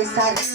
Exacto.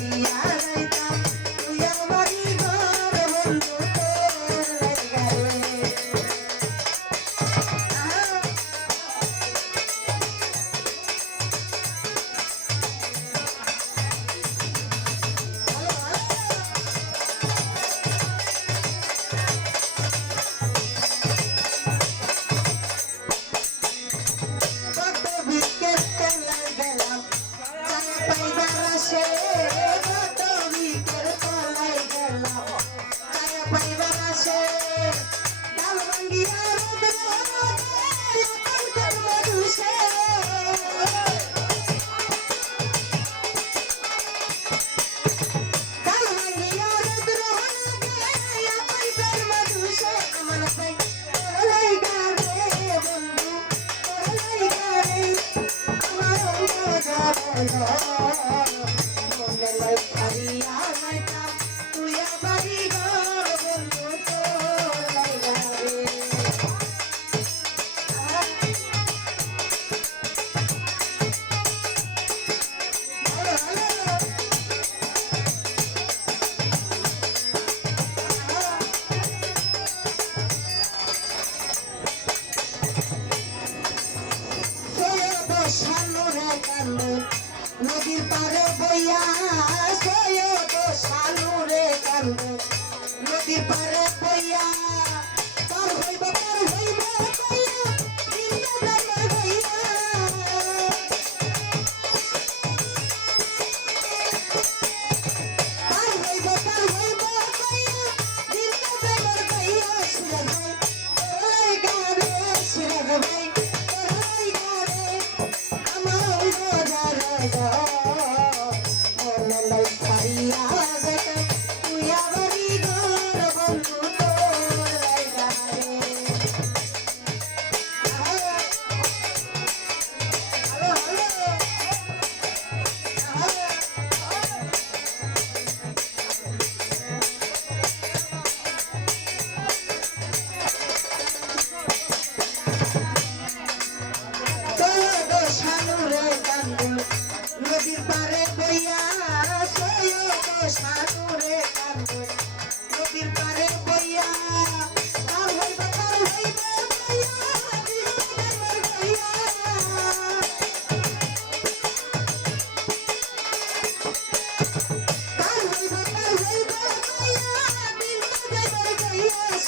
Yeah. Yeah.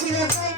see that thing.